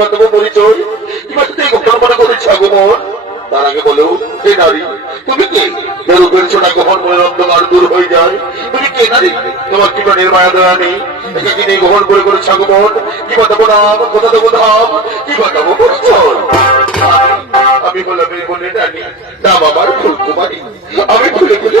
এবার দেবো পরিচয়? এবার তুমি ঘটনা করেছ আগমন তার আগে বলো, হে নারী, তুমি কি বেরো বেরছো না গোহন মনের অন্ধকার দূর হয়ে যায়? তুমি কে নারী? তোমার কি প্রাণের মায়া দয়া নেই? একে কিনে গ্রহণ করে করে ছাগমন কি বা দেবো নাম? কোথা দেবো নাম কি বা দেবো পরিচয়? আমি বললাম এই বলে নানি নাম আমার ফুল কুমারী আমি ফুলে ফুলে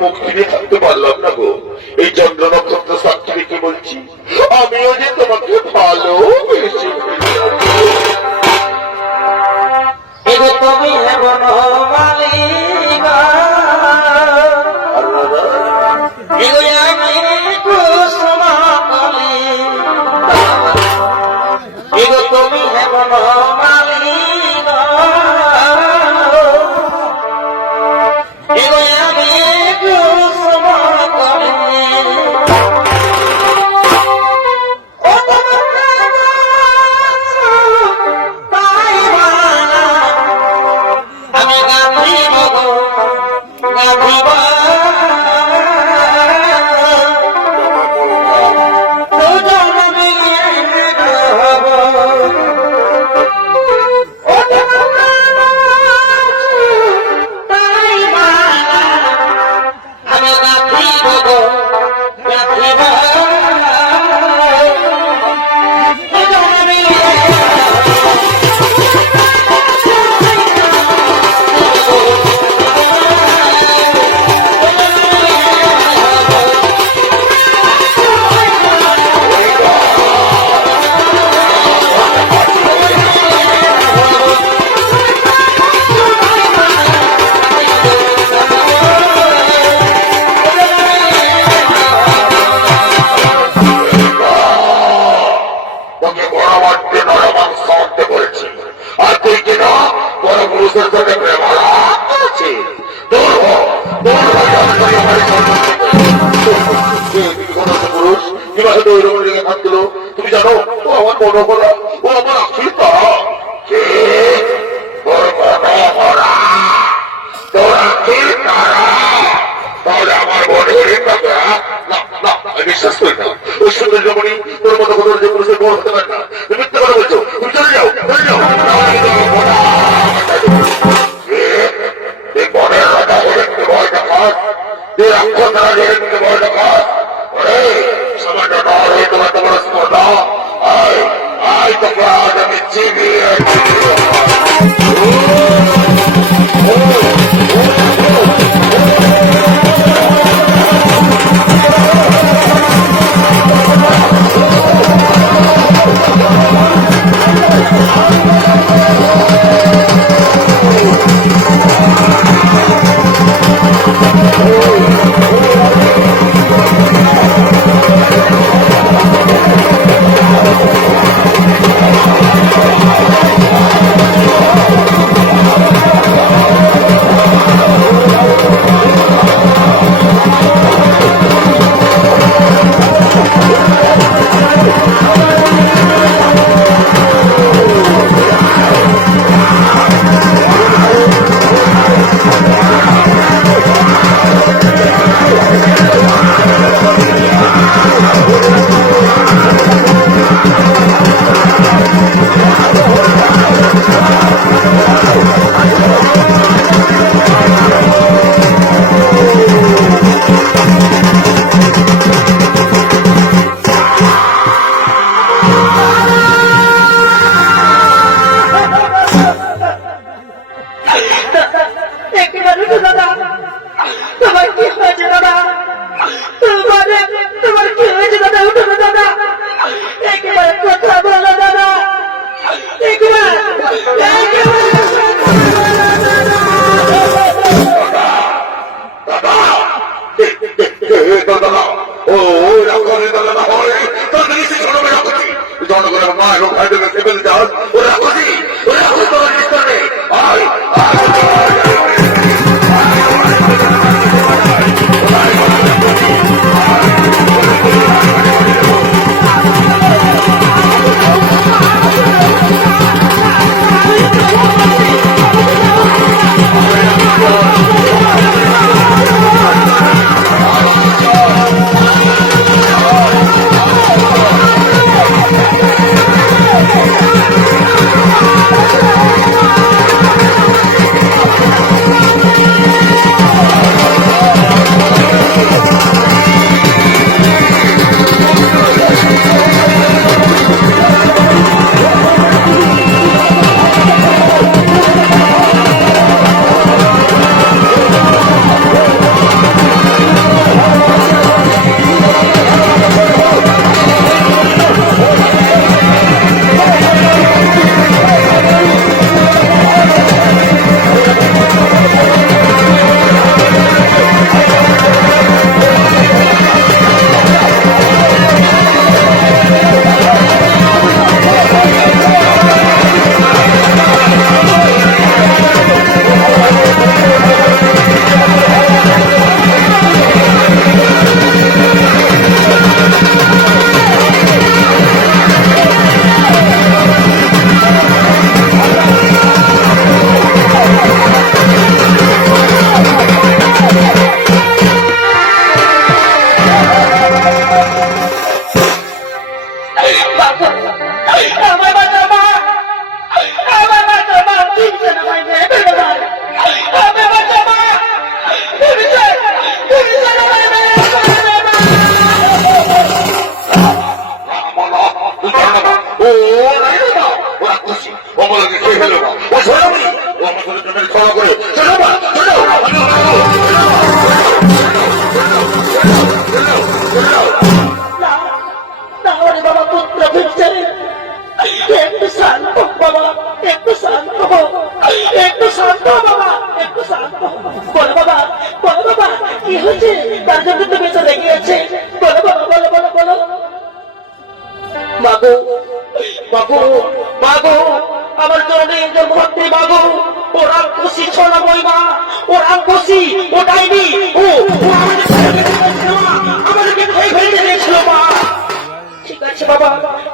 মুখ ফিরিয়ে থাকতে পারলাম না গো। এই চন্দ্র নক্ষত্র সাক্ষীকে বলছি? আমিও যে তোমাকে ভালো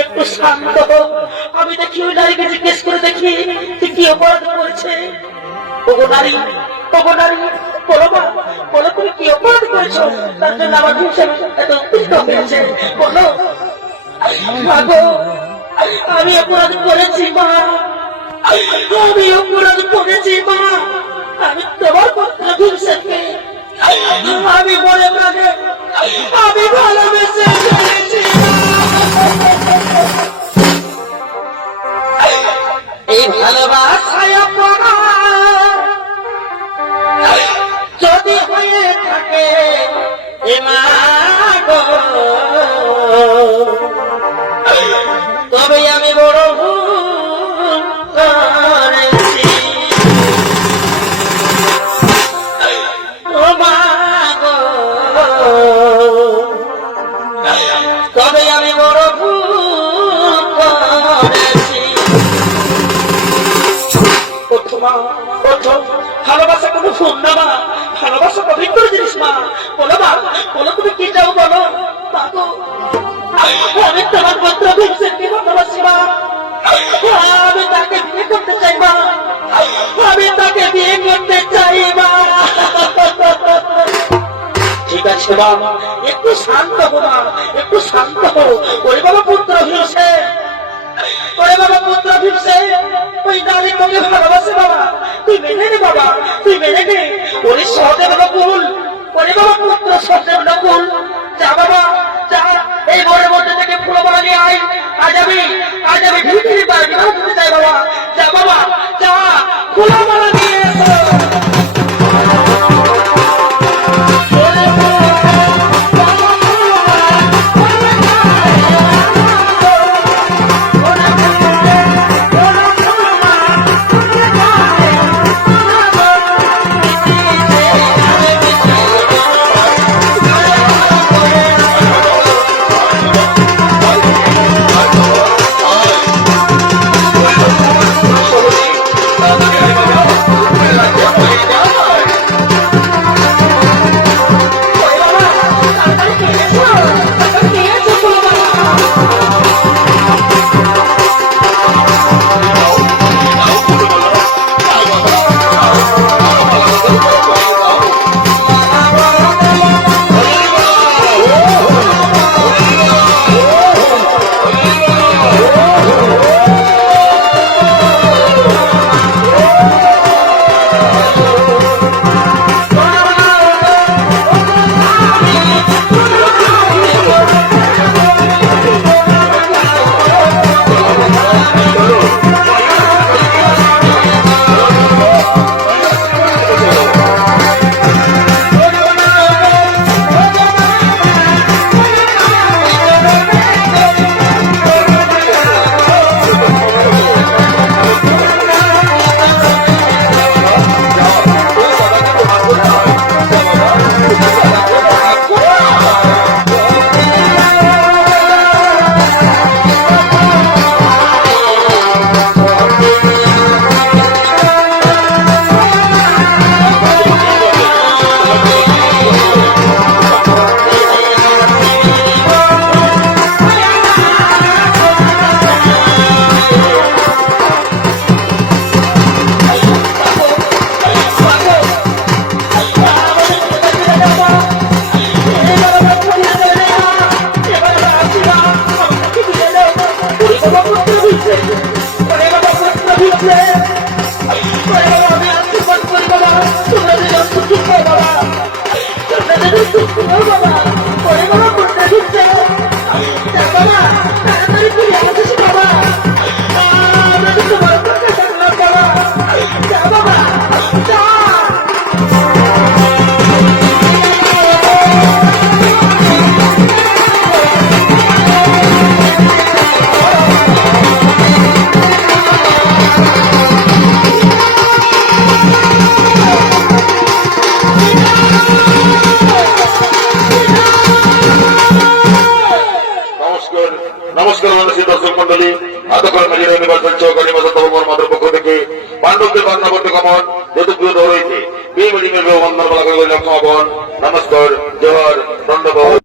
একটু শান্ত আমি দেখি ওই নারীকে জিজ্ঞেস করে দেখি কি অপরাধ করেছে। ওগো নারী ওগো নারী আমি অপরাধ করেছি, মা। আমি অপরাধ করেছি, মা। আমি তোমার পত্র ভীমসেনকে আমি বলে আমি ভালোবেসে এই ভালোবাসায় যদি হয়ে থাকে তবে আমি বড় কি চাও বলো? আমি তোমার পুত্র ভীমসেনকে ভালোবাসি, মা। আমি তাকে বিয়ে করতে চাই আমি তাকে বিয়ে করতে চাই ঠিক আছে, মা। একটু শান্ত হো মা। একটু শান্ত হো ওরে বাবা পুত্র ভীমসেন ওরে বাবা পুত্র ফিরছে ওই নারী তোকে ভালোবাসে, বাবা। তুই মেনে নে, বাবা। তুই মেনে নে। ওরে সহদেব নকুল ওরে বাবা পুত্র সহদেব নকুল। যা বাবা, যা এই ঘরের মধ্যে থেকে ফুল নিয়ে আয়। আজ আমি আজ আমি ভিড় পারে বাবা। যা বাবা, যা। ফুল মালা